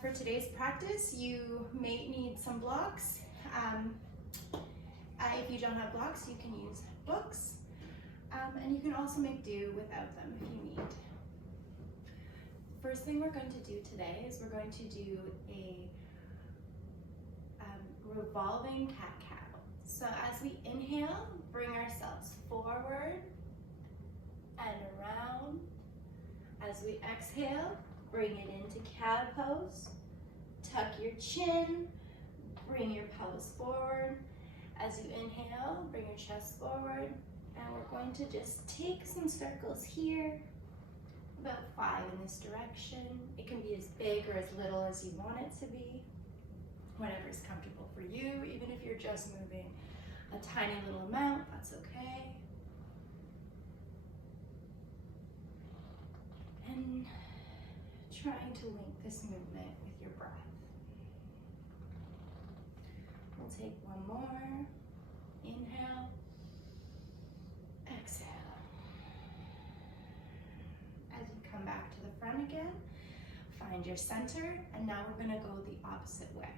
For today's practice, you may need some blocks. If you don't have blocks, you can use books, and you can also make do without them if you need. First thing we're going to do today is we're going to do a revolving cat cow. So as we inhale, bring ourselves forward and around. As we exhale, bring it into cat pose. Tuck your chin, bring your pelvis forward. As you inhale, bring your chest forward. And we're going to just take some circles here, about 5 in this direction. It can be as big or as little as you want it to be, whatever is comfortable for you. Even if you're just moving a tiny little amount, that's okay. And trying to link this movement with your breath. We'll take one more. Inhale. Exhale. As you come back to the front again, find your center, and now we're going to go the opposite way.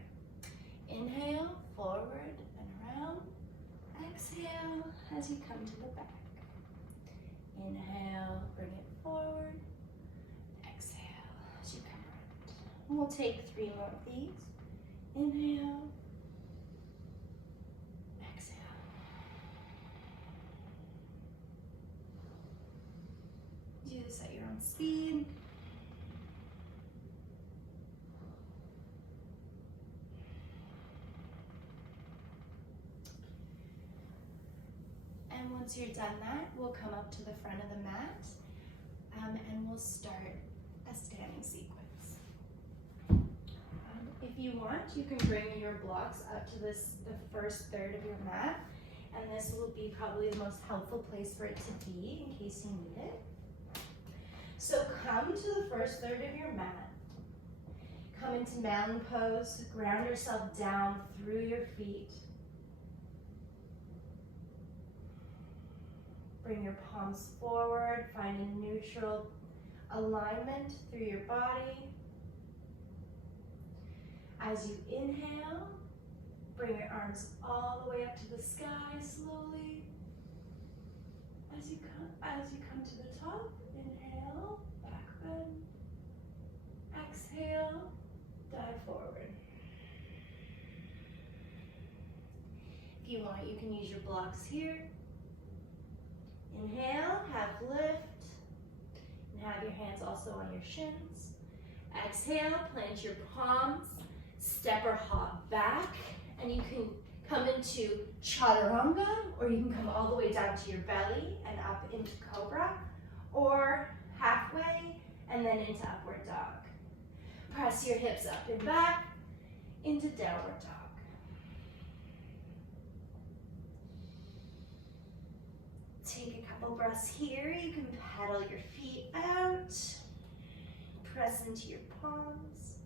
Inhale, forward and around. Exhale as you come to the back. Inhale, bring it forward. Exhale as you come around. And we'll take 3 more of these. Inhale. Exhale. Do this at your own speed. And once you're done that, we'll come up to the front of the mat and we'll start a standing sequence. If you want, you can bring your blocks up to the first third of your mat, and this will be probably the most helpful place for it to be in case you need it. So come to the first third of your mat. Come into mountain pose, ground yourself down through your feet. Bring your palms forward, find a neutral alignment through your body. As you inhale, bring your arms all the way up to the sky slowly. As you come to the top, inhale, back bend. Exhale, dive forward. If you want, you can use your blocks here. Inhale, half lift, and have your hands also on your shins. Exhale, plant your palms, step or hop back, and you can come into chaturanga, or you can come all the way down to your belly and up into cobra, or halfway and then into upward dog. Press your hips up and back into downward dog. Take a couple breaths here. You can pedal your feet out. Press into your palms.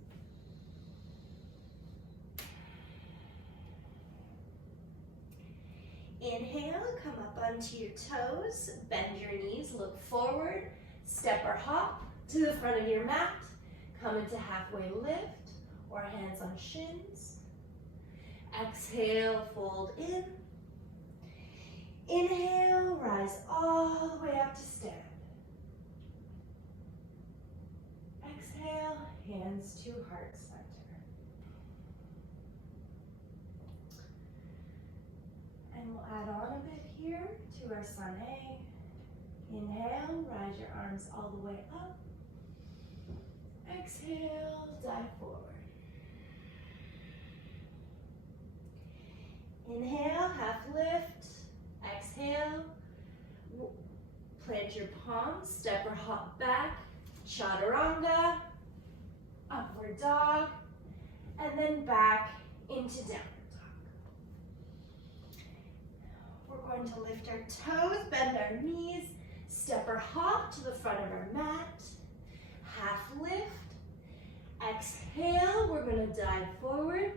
Inhale, come up onto your toes. Bend your knees, look forward. Step or hop to the front of your mat. Come into halfway lift or hands on shins. Exhale, fold in. Inhale, rise all the way up to stand. Exhale, hands to heart center. And we'll add on a bit here to our sun A. Inhale, rise your arms all the way up. Exhale, dive forward. Inhale, half lift. Exhale, plant your palms, step or hop back, chaturanga, upward dog, and then back into downward dog. We're going to lift our toes, bend our knees, step or hop to the front of our mat, half lift. Exhale, we're going to dive forward.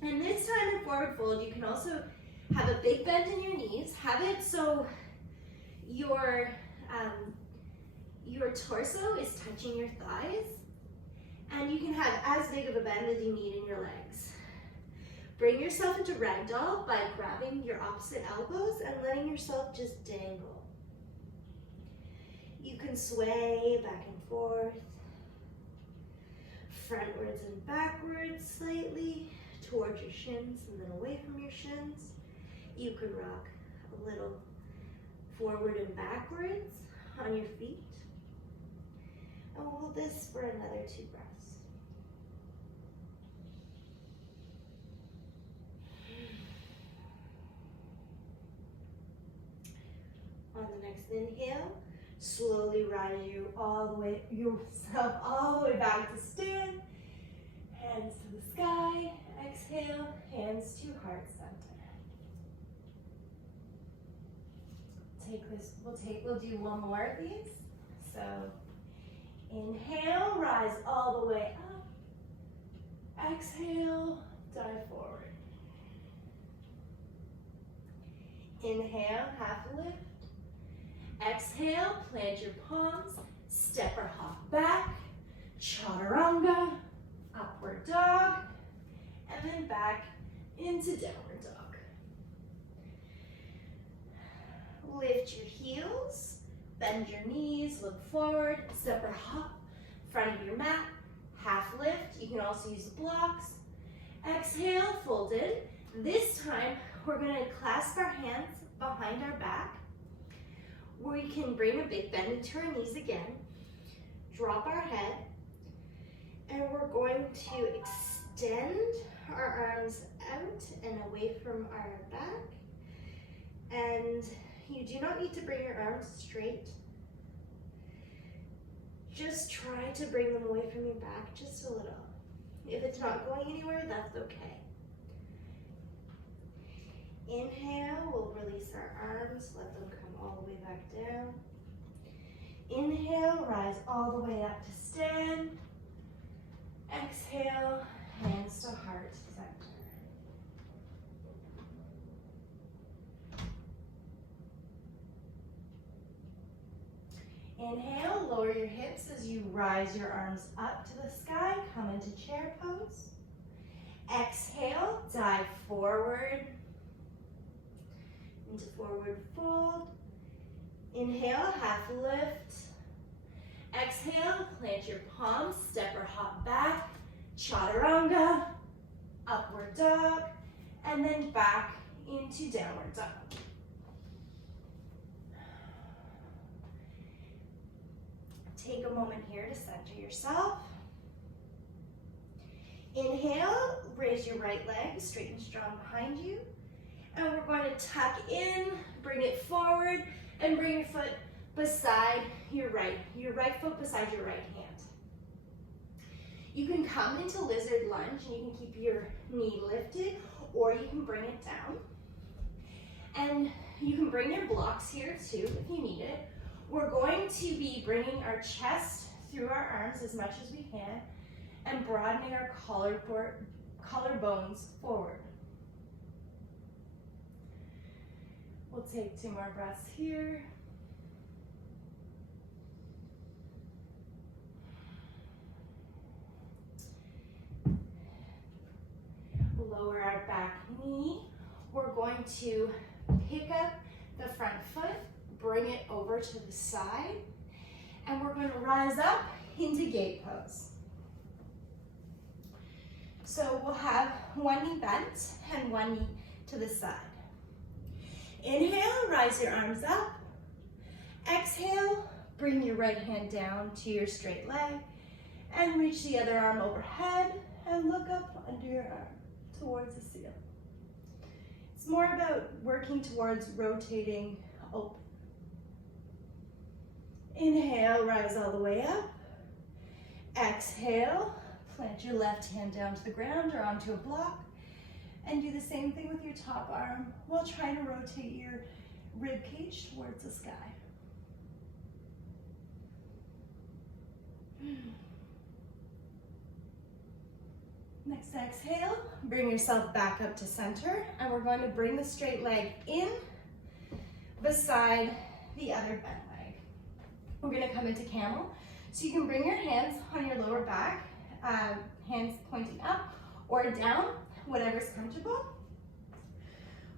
And this time in forward fold, you can also have a big bend in your knees. Have it so your torso is touching your thighs, and you can have as big of a bend as you need in your legs. Bring yourself into Ragdoll by grabbing your opposite elbows and letting yourself just dangle. You can sway back and forth, frontwards and backwards slightly, towards your shins and then away from your shins. You can rock a little forward and backwards on your feet. And we'll hold this for another 2 breaths. On the next inhale, slowly rise yourself all the way back to stand. Hands to the sky. Exhale, hands to heart center. We'll do one more of these. So inhale, rise all the way up. Exhale, dive forward. Inhale, half lift. Exhale, plant your palms, step or hop back, chaturanga, upward dog, and then back into downward dog. Lift your heels, bend your knees, look forward, step or hop, front of your mat, half lift. You can also use blocks. Exhale, folded. This time, we're gonna clasp our hands behind our back. We can bring a big bend into our knees again, drop our head, and we're going to extend our arms out and away from our back. And you do not need to bring your arms straight. Just try to bring them away from your back just a little. If it's not going anywhere, that's okay. Inhale, we'll release our arms, let them come all the way back down. Inhale, rise all the way up to stand. Exhale, hands to heart center. Inhale, lower your hips as you rise your arms up to the sky, come into chair pose. Exhale, dive forward into forward fold. Inhale, half lift. Exhale, plant your palms, step or hop back, chaturanga, upward dog, and then back into downward dog. Take a moment here to center yourself. Inhale, raise your right leg straight and strong behind you. And we're going to tuck in, bring it forward, and bring your foot beside your right foot beside your right hand. You can come into lizard lunge and you can keep your knee lifted, or you can bring it down. And you can bring your blocks here too if you need it. We're going to be bringing our chest through our arms as much as we can and broadening our collarbones forward. We'll take 2 more breaths here. Lower our back knee. We're going to pick up the front foot, bring it over to the side, and we're going to rise up into Gait Pose. So we'll have one knee bent and one knee to the side. Inhale, rise your arms up. Exhale, bring your right hand down to your straight leg and reach the other arm overhead and look up under your arm towards the ceiling. It's more about working towards rotating open. Inhale, rise all the way up. Exhale, plant your left hand down to the ground or onto a block. And do the same thing with your top arm while trying to rotate your rib cage towards the sky. Next exhale, bring yourself back up to center, and we're going to bring the straight leg in beside the other bent leg. We're going to come into camel. So you can bring your hands on your lower back hands pointing up or down, whatever's comfortable.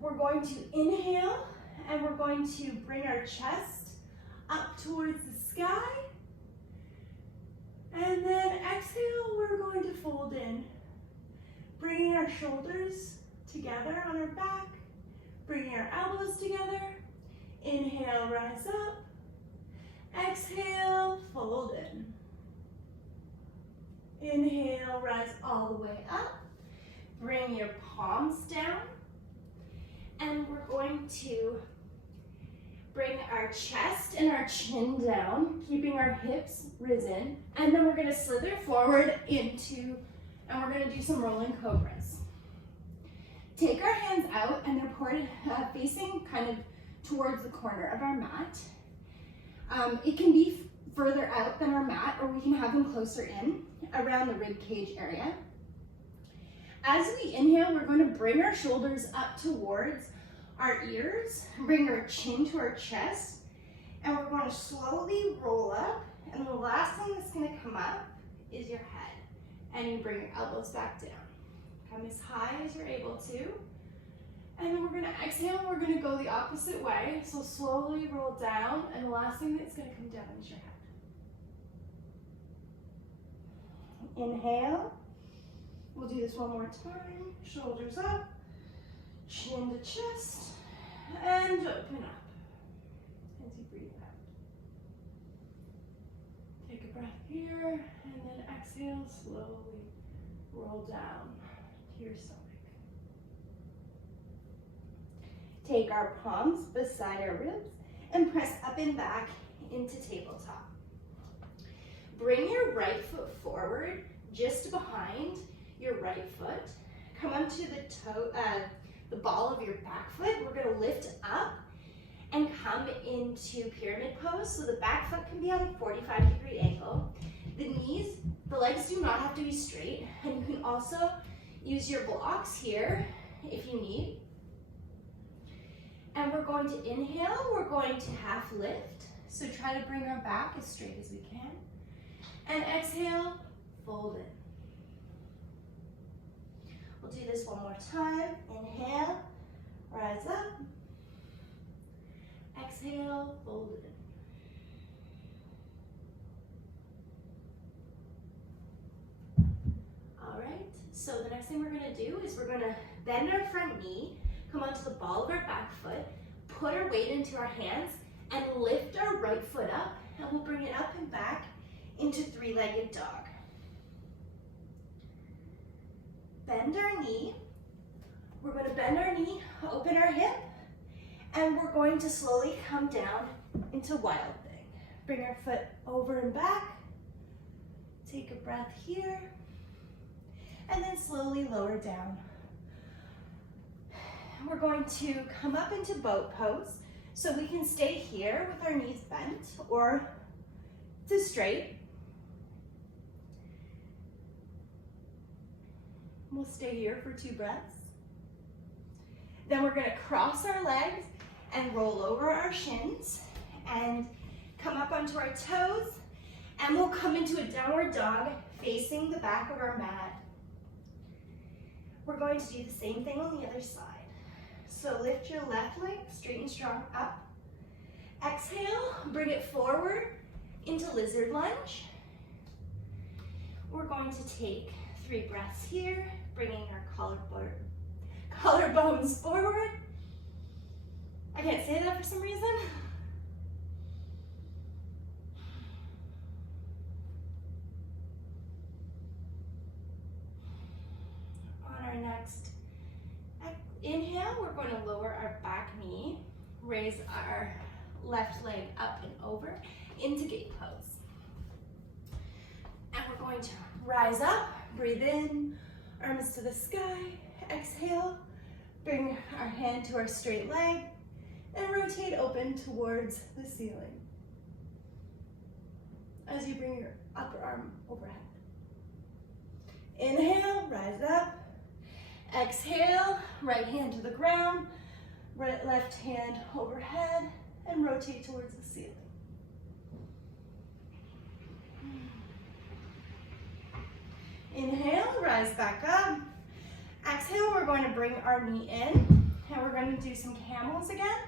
We're going to inhale and we're going to bring our chest up towards the sky. And then exhale, we're going to fold in, bringing our shoulders together on our back, bringing our elbows together. Inhale, rise up. Exhale, fold in. Inhale, rise all the way up. Bring your palms down. And we're going to bring our chest and our chin down, keeping our hips risen. And then we're going to slither forward into, and we're going to do some rolling cobras. Take our hands out and they're facing kind of towards the corner of our mat. It can be further out than our mat, or we can have them closer in around the rib cage area. As we inhale, we're going to bring our shoulders up towards our ears, bring our chin to our chest, and we're going to slowly roll up. And the last thing that's going to come up is your head. And you bring your elbows back down. Come as high as you're able to. And then we're going to exhale, and we're going to go the opposite way. So slowly roll down, and the last thing that's going to come down is your head. Inhale. We'll do this one more time. Shoulders up, chin to chest, and open up as you breathe out. Take a breath here, and then exhale, slowly roll down to your stomach. Take our palms beside our ribs and press up and back into tabletop. Bring your right foot forward, just behind your right foot. Come onto the ball of your back foot. We're going to lift up and come into pyramid pose. So the back foot can be on a 45-degree angle. The legs do not have to be straight. And you can also use your blocks here if you need. And we're going to inhale. We're going to half lift. So try to bring our back as straight as we can. And exhale, fold in. We'll do this one more time. Inhale, rise up. Exhale, fold in. All right, so the next thing we're gonna do is we're gonna bend our front knee, come onto the ball of our back foot, put our weight into our hands, and lift our right foot up, and we'll bring it up and back into three-legged dog. Bend our knee. We're going to bend our knee, open our hip, and we're going to slowly come down into wild thing. Bring our foot over and back. Take a breath here, and then slowly lower down. We're going to come up into boat pose, so we can stay here with our knees bent or to straight. We'll stay here for 2 breaths. Then we're going to cross our legs and roll over our shins and come up onto our toes, and we'll come into a downward dog facing the back of our mat. We're going to do the same thing on the other side. So lift your left leg straight and strong up. Exhale, bring it forward into lizard lunge. We're going to take 3 breaths here, bringing our collarbones forward. I can't say that for some reason. On our next inhale, we're going to lower our back knee, raise our left leg up and over into Gait Pose. And we're going to rise up, breathe in, arms to the sky, exhale, bring our hand to our straight leg, and rotate open towards the ceiling. As you bring your upper arm overhead. Inhale, rise up. Exhale, right hand to the ground, left hand overhead, and rotate towards the ceiling. rise back up. Exhale, we're going to bring our knee in, and we're going to do some camels again.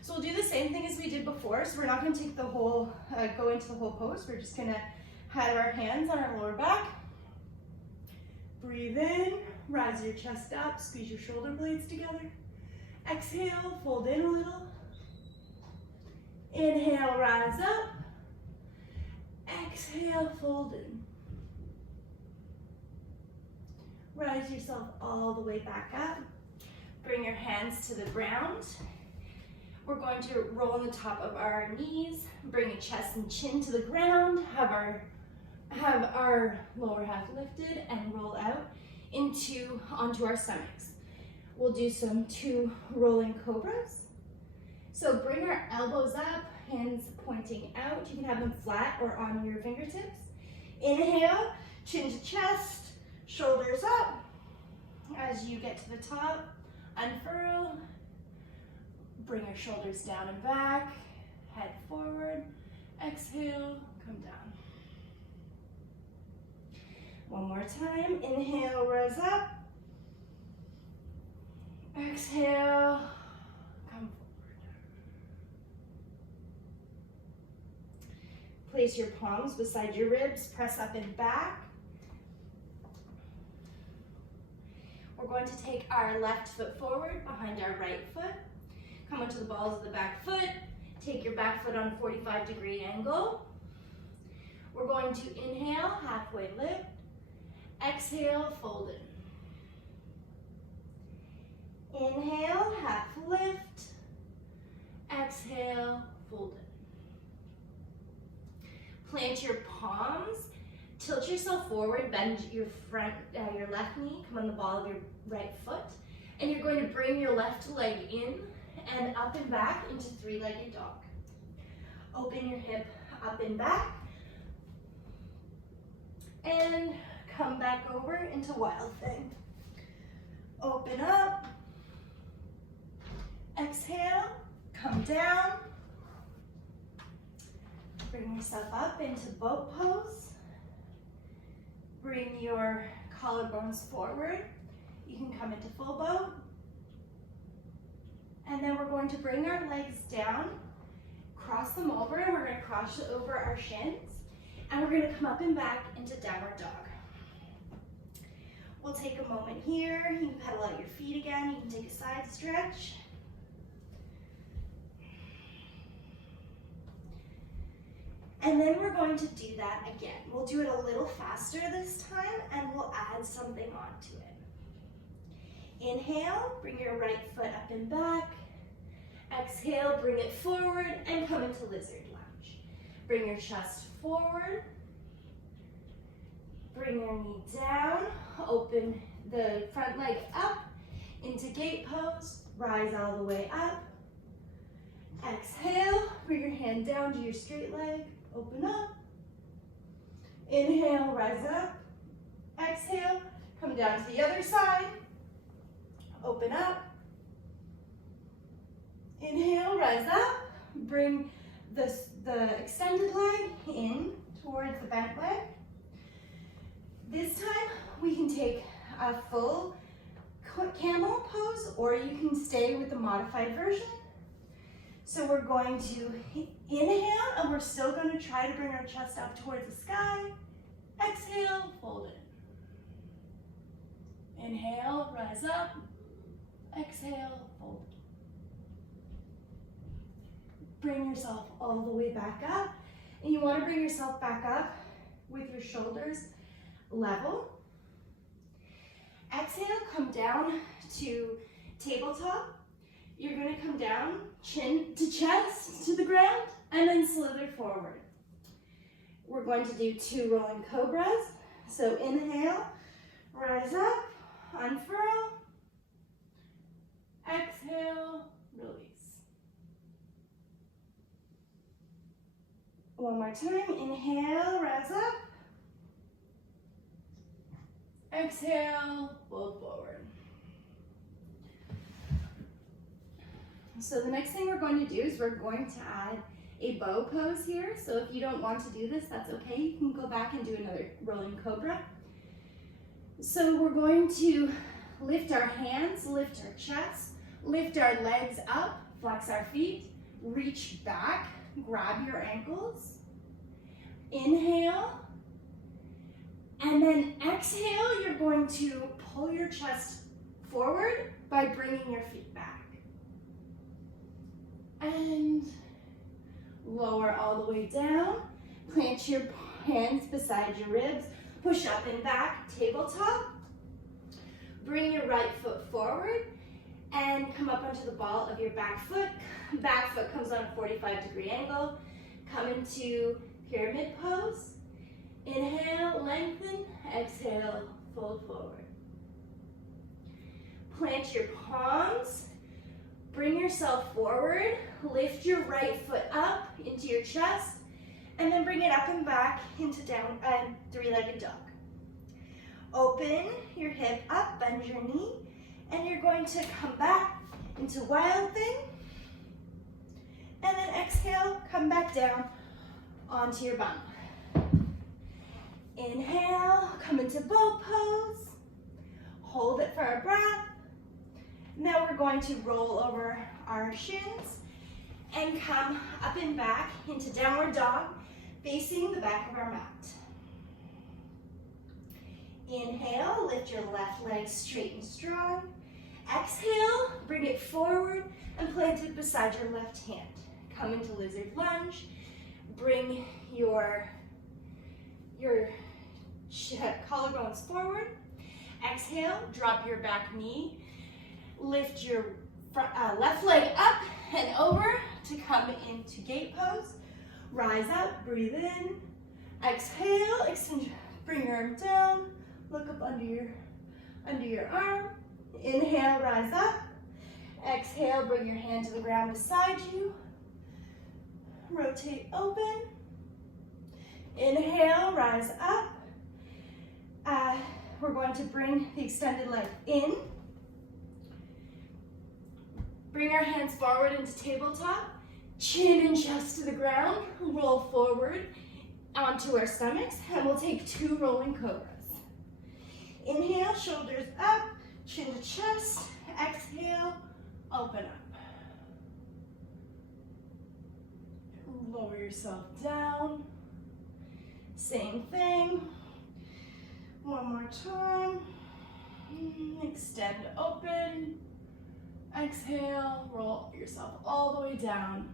So we'll do the same thing as we did before. So we're not going to take the whole, go into the whole pose. We're just going to have our hands on our lower back. Breathe in, rise your chest up, squeeze your shoulder blades together. Exhale, fold in a little. Inhale, rise up. Exhale, fold in. Rise yourself all the way back up. Bring your hands to the ground. We're going to roll on the top of our knees, bring your chest and chin to the ground, have our lower half lifted and roll out onto our stomachs. We'll do some 2 rolling cobras. So bring our elbows up, hands pointing out. You can have them flat or on your fingertips. Inhale, chin to chest, shoulders up. As you get to the top, unfurl. Bring your shoulders down and back, head forward. Exhale, come down. One more time. Inhale, rise up. Exhale, come forward. Place your palms beside your ribs, press up and back. We're going to take our left foot forward behind our right foot. Come onto the balls of the back foot. Take your back foot on a 45-degree angle. We're going to inhale, halfway lift. Exhale, fold in. Inhale, half lift. Exhale, fold in. Plant your palms. Tilt yourself forward, bend your left knee, come on the ball of your right foot. And you're going to bring your left leg in and up and back into 3-legged dog. Open your hip up and back. And come back over into wild thing. Open up. Exhale, come down. Bring yourself up into boat pose. Bring your collarbones forward. You can come into full boat. And then we're going to bring our legs down, cross them over, and we're going to cross over our shins. And we're going to come up and back into downward dog. We'll take a moment here. You can pedal out your feet again. You can take a side stretch. And then we're going to do that again. We'll do it a little faster this time, and we'll add something onto it. Inhale, bring your right foot up and back. Exhale, bring it forward and come into lizard lunge. Bring your chest forward. Bring your knee down. Open the front leg up into gate pose. Rise all the way up. Exhale, bring your hand down to your straight leg. Open up. Inhale, rise up. Exhale, come down to the other side. Open up. Inhale, rise up. Bring the extended leg in towards the bent leg. This time, we can take a full camel pose, or you can stay with the modified version. So we're going to inhale, and we're still going to try to bring our chest up towards the sky. Exhale, fold it. Inhale, rise up. Exhale, fold. Bring yourself all the way back up. And you want to bring yourself back up with your shoulders level. Exhale, come down to tabletop. You're going to come down, chin to chest to the ground, and then slither forward. We're going to do 2 rolling cobras. So inhale, rise up, unfurl. Exhale, release. One more time, inhale, rise up. Exhale, fold forward. So the next thing we're going to do is we're going to add a bow pose here. So if you don't want to do this, that's okay. You can go back and do another rolling cobra. So we're going to lift our hands, lift our chest, lift our legs up, flex our feet, reach back, grab your ankles. Inhale. And then exhale, you're going to pull your chest forward by bringing your feet back. And lower all the way down. Plant your hands beside your ribs. Push up and back, tabletop. Bring your right foot forward and come up onto the ball of your back foot. Back foot comes on a 45-degree angle. Come into pyramid pose. Inhale, lengthen. Exhale, fold forward. Plant your palms. Bring yourself forward. Lift your right foot up into your chest. And then bring it up and back into down three-legged dog. Open your hip up, bend your knee, and you're going to come back into wild thing. And then exhale, come back down onto your bum. Inhale, come into boat pose. Hold it for a breath. Now we're going to roll over our shins and come up and back into downward dog, facing the back of our mat. Inhale, lift your left leg straight and strong. Exhale, bring it forward and plant it beside your left hand. Come into lizard lunge. Bring your collarbones forward. Exhale, drop your back knee. Lift your left leg up and over to come into gate pose. Rise up, breathe in. Exhale, extend, bring your arm down. Look up under your arm. Inhale, rise up. Exhale, bring your hand to the ground beside you. Rotate open. Inhale, rise up. We're going to bring the extended leg in. Bring our hands forward into tabletop. Chin and chest to the ground. Roll forward onto our stomachs, and we'll take 2 rolling cobras. Inhale, shoulders up, chin to chest. Exhale, open up. Lower yourself down. Same thing. One more time. Extend open. Exhale, roll yourself all the way down.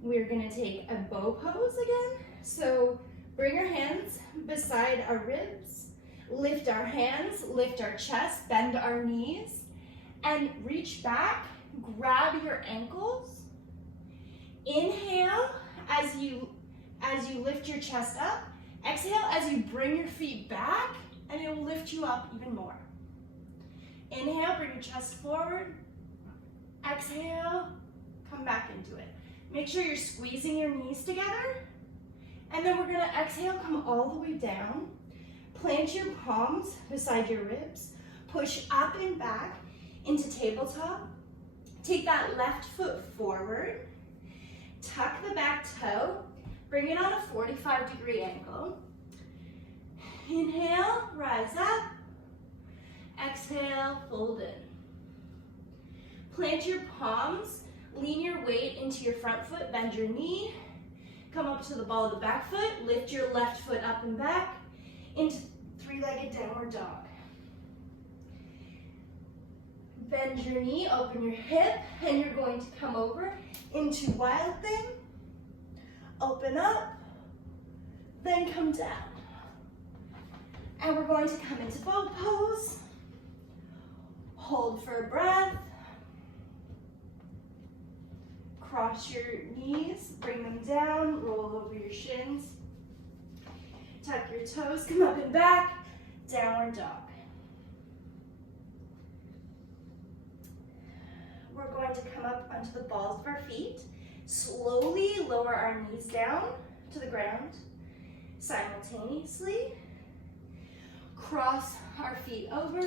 We're gonna take a bow pose again. So bring our hands beside our ribs. Lift our hands, lift our chest, bend our knees, and reach back, grab your ankles. Inhale as you lift your chest up. Exhale as you bring your feet back, and it will lift you up even more. Inhale, bring your chest forward. Exhale, come back into it. Make sure you're squeezing your knees together. And then we're gonna exhale, come all the way down. Plant your palms beside your ribs. Push up and back into tabletop. Take that left foot forward. Tuck the back toe. Bring it on a 45-degree angle. Inhale, rise up. Exhale, fold in. Plant your palms. Lean your weight into your front foot. Bend your knee. Come up to the ball of the back foot. Lift your left foot up and back into 3-legged downward dog. Bend your knee, open your hip, and you're going to come over into wild thing. Open up, then come down. And we're going to come into bow pose. Hold for a breath. Cross your knees, bring them down, roll over your shins. Tuck your toes, come up and back, downward dog. We're going to come up onto the balls of our feet. Slowly lower our knees down to the ground. Simultaneously, cross our feet over,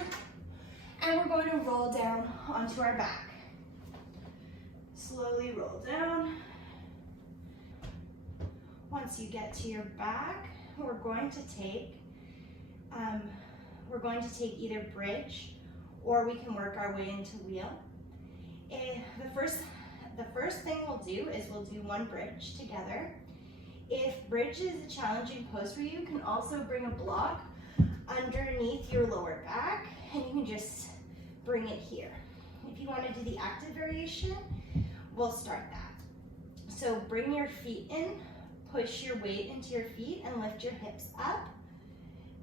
and we're going to roll down onto our back. Slowly roll down. Once you get to your back, we're going to take we're going to take either bridge or we can work our way into wheel. The first thing we'll do is we'll do one bridge together. If bridge is a challenging pose for you, you can also bring a block underneath your lower back and you can just bring it here. If you want to do the active variation, we'll start that. So bring your feet in, push your weight into your feet and lift your hips up.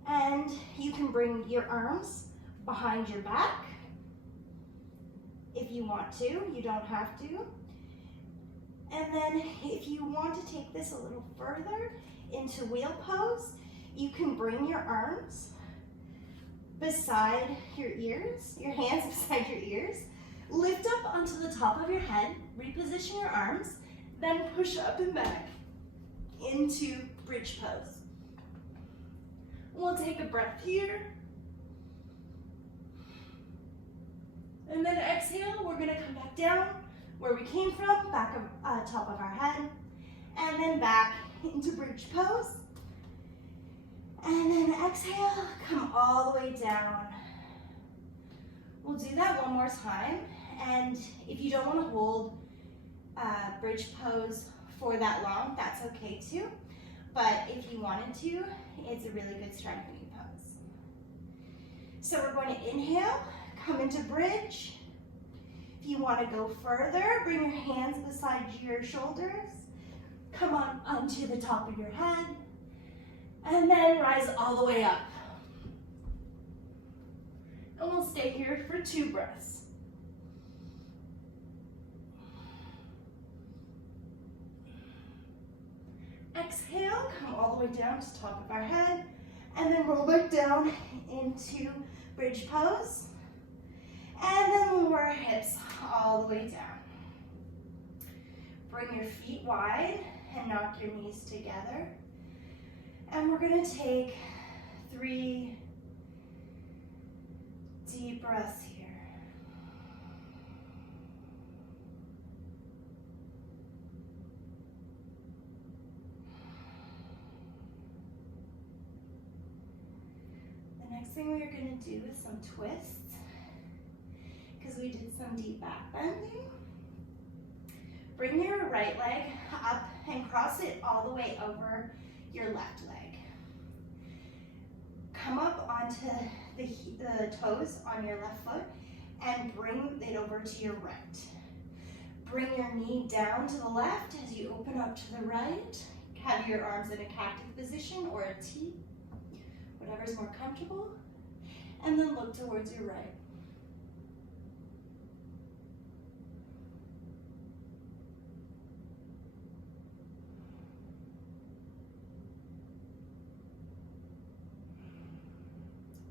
And you can bring your arms behind your back if you want to, you don't have to. And then if you want to take this a little further into wheel pose, you can bring your arms beside your ears, your hands beside your ears, lift up onto the top of your head, reposition your arms, then push up and back into bridge pose. We'll take a breath here. And then exhale, we're gonna come back down where we came from, back of top of our head, and then back into bridge pose. And then exhale, come all the way down. We'll do that one more time. And if you don't wanna hold bridge pose for that long, that's okay too. But if you wanted to, it's a really good strengthening pose. So we're going to inhale, come into bridge. If you want to go further, bring your hands beside your shoulders. Come on onto the top of your head. And then rise all the way up. And we'll stay here for 2 breaths. Exhale, come all the way down to the top of our head, and then roll back down into bridge pose. And then lower our hips all the way down. Bring your feet wide and knock your knees together. And we're gonna take 3 deep breaths here. The next thing we're gonna do is some twists, because we did some deep back bending. Bring your right leg up and cross it all the way over your left leg. Come up onto the toes on your left foot and bring it over to your right. Bring your knee down to the left as you open up to the right. Have your arms in a cactus position or a T, whatever's more comfortable. And then look towards your right.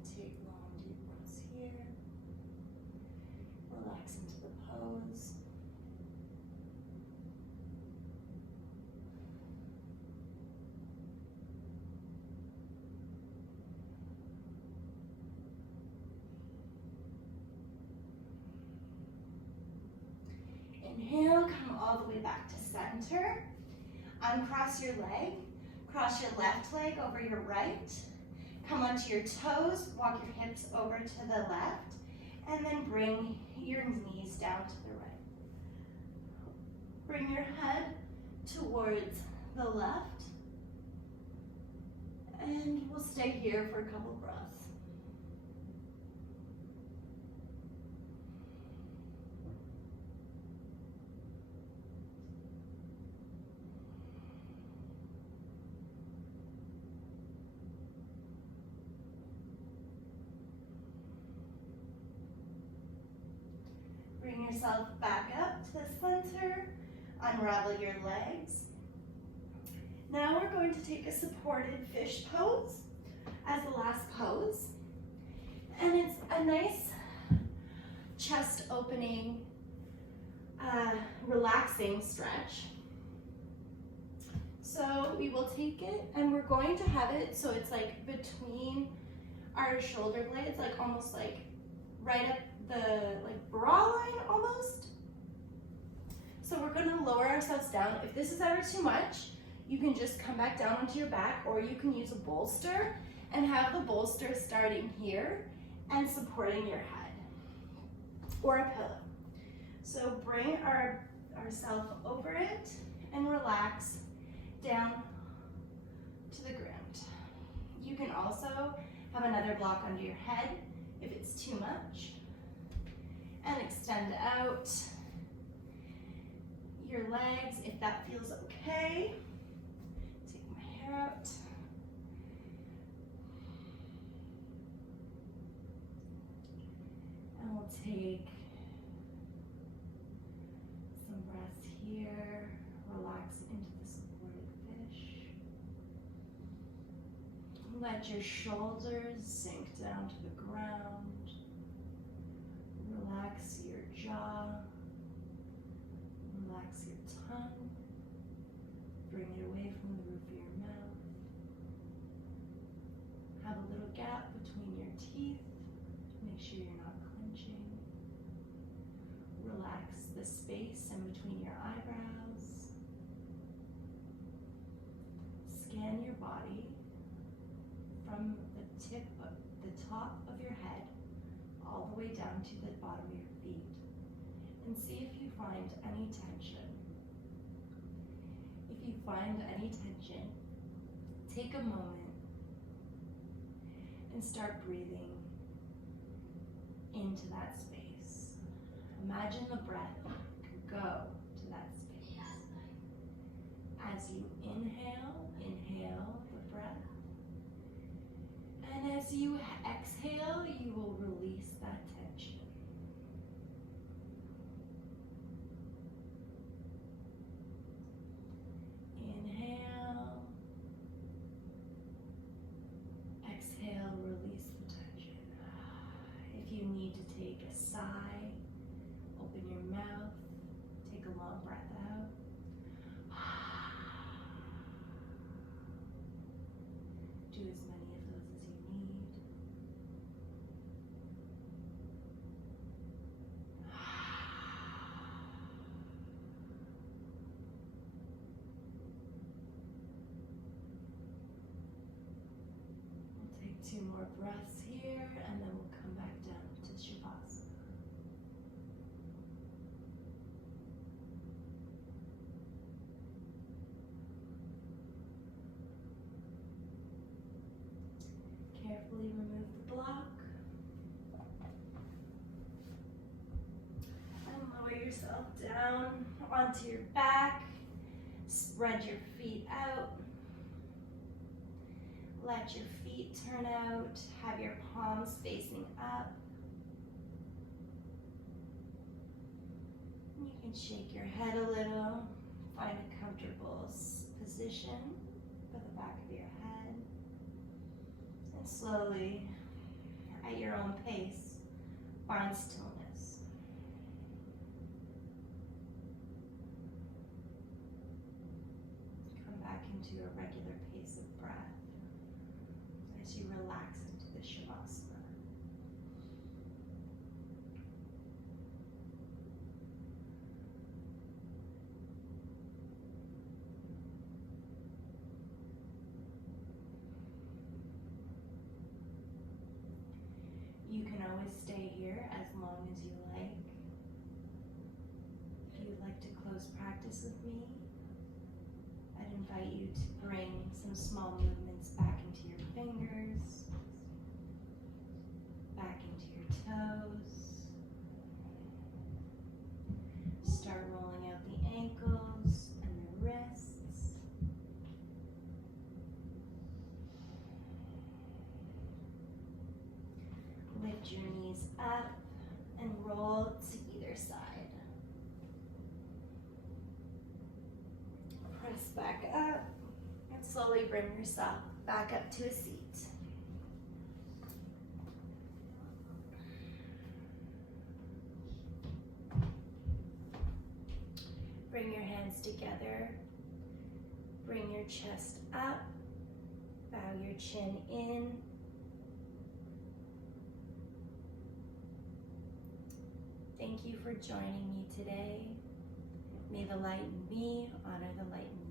Take long deep breaths here. Relax into the pose. Inhale, come all the way back to center. Uncross your leg. Cross your left leg over your right. Come onto your toes, walk your hips over to the left, and then bring your knees down to the right. Bring your head towards the left, and we'll stay here for a couple breaths. Bring yourself back up to the center, unravel your legs. Now we're going to take a supported fish pose as the last pose. And it's a nice chest opening, relaxing stretch. So we will take it and we're going to have it so it's like between our shoulder blades, like almost like right up the bra line almost. So we're gonna lower ourselves down. If this is ever too much, you can just come back down onto your back, or you can use a bolster And have the bolster starting here and supporting your head or a pillow. So bring ourselves over it and relax down to the ground. You can also have another block under your head if it's too much. And extend out your legs if that feels okay. Take my hair out. And we'll take some breaths here. Relax into the supported fish. Let your shoulders sink down to the ground. Relax your jaw. Relax your tongue. Bring it away from the roof of your mouth. Have a little gap between your teeth. Make sure you're not clenching. Relax the space in between your eyebrows. Scan your body from the tip of the top of your head all the way down to the bottom of your feet, and see if you find any tension. If you find any tension, take a moment and start breathing into that space. Imagine the breath could go to that space. As you inhale the breath. And as you exhale, you will release that tension. Inhale. Exhale, release the tension. If you need to take a sigh, open your mouth, take a long breath out. Do as many of those as you need. We'll take 2 more breaths here, and then we'll come back down to Shavasana. Carefully remove the block. And lower yourself down onto your back. Spread your feet out. Let your feet turn out. Have your palms facing up. You can shake your head a little. Find a comfortable position for the back of your head. And slowly, at your own pace, find stillness. Come back into a regular pace of breath as you relax into the Shavasana. You can always stay here as long as you like. If you'd like to close practice with me, I'd invite you to bring some small movements back into your fingers, back into your toes. Start rolling out the ankles and the wrists. Lift your knees up and roll to either side. Press back up and slowly bring yourself back up to a seat. Bring your hands together. Bring your chest up. Bow your chin in. Thank you for joining me today. May the light in me honor the light in you.